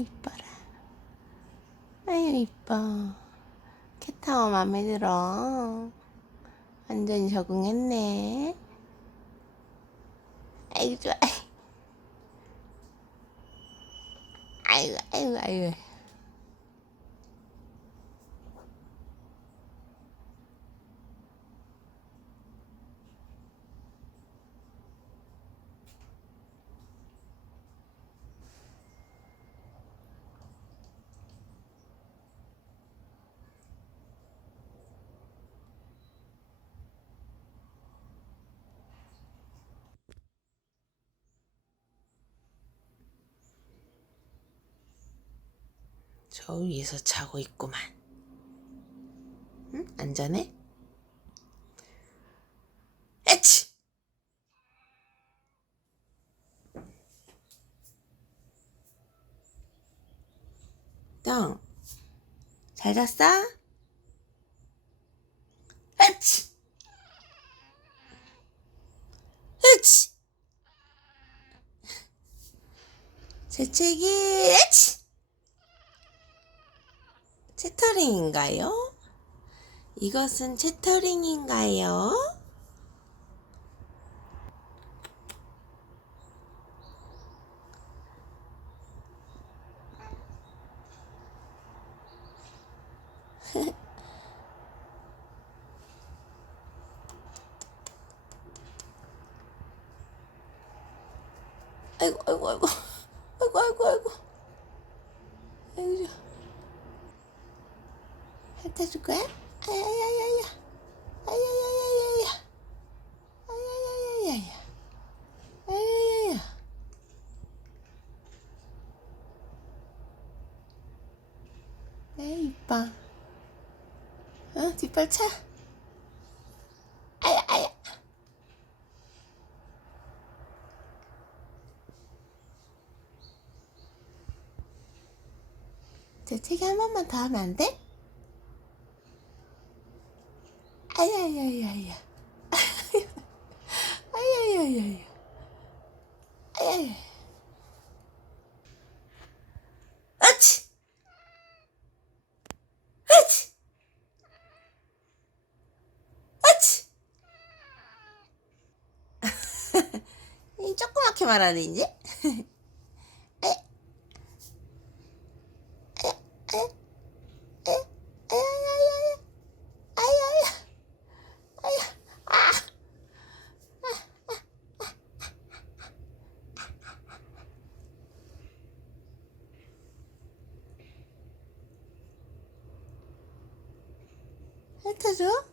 이뻐라. 아유 이뻐. 캣타워 맘에 들어. 완전히 적응했네. 아이고 좋아. 아이고. 저 위에서 자고 있구만. 응? 안 자네? 에치! 똥, 잘 잤어? 에치! 에치! 재채기, 에치! 채터링인가요? 이것은 채터링인가요? 아이고. 아이고, 핥아줄 거야? 아야야야야. 아야야야야야. 아야야야야야. 아야야야. 에이, 이뻐. 어? 뒷발 차. 아야. 재채기 한 번만 더 하면 안 돼? 아야야야야. 아야야야야. 아야야. 아치! 아치! 아치! 이 조그맣게 말하네 이제. 핥아줘?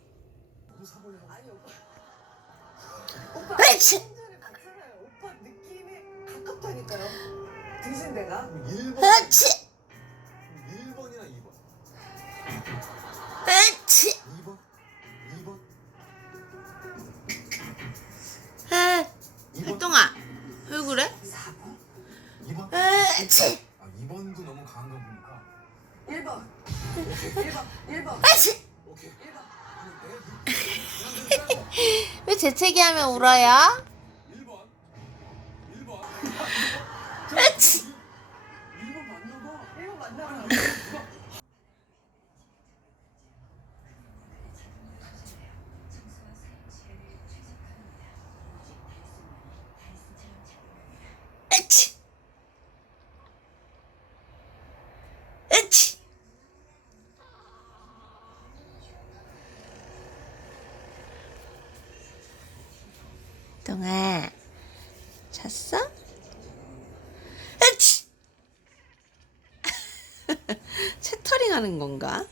그렇지! 오빠 느낌이 가깝다니까요. 드신 데가? 그렇지! 1번이나 2번. 그렇지! 2번? 2번? 아, 2번? 활동아, 왜 그래? 4번? 2번? 그렇지! 2번도 너무 강한 거 보니까. 1번. 1번. 그렇지! 오케이. 1번. 왜 재채기하면 울어요? 1번. 1번. 그렇지! 1번 맞나 봐. 1번 맞나? 그렇지! 그렇지! 동아, 잤어? 그렇지! 채터링 하는 건가?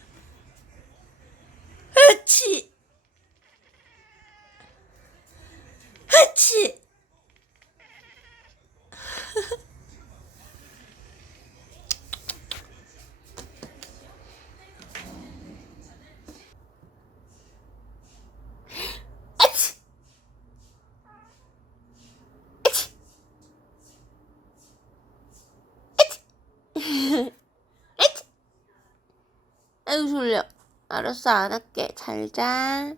그렇지! 그렇지! 아이고 졸려. 알았어, 안 할게. 잘 자.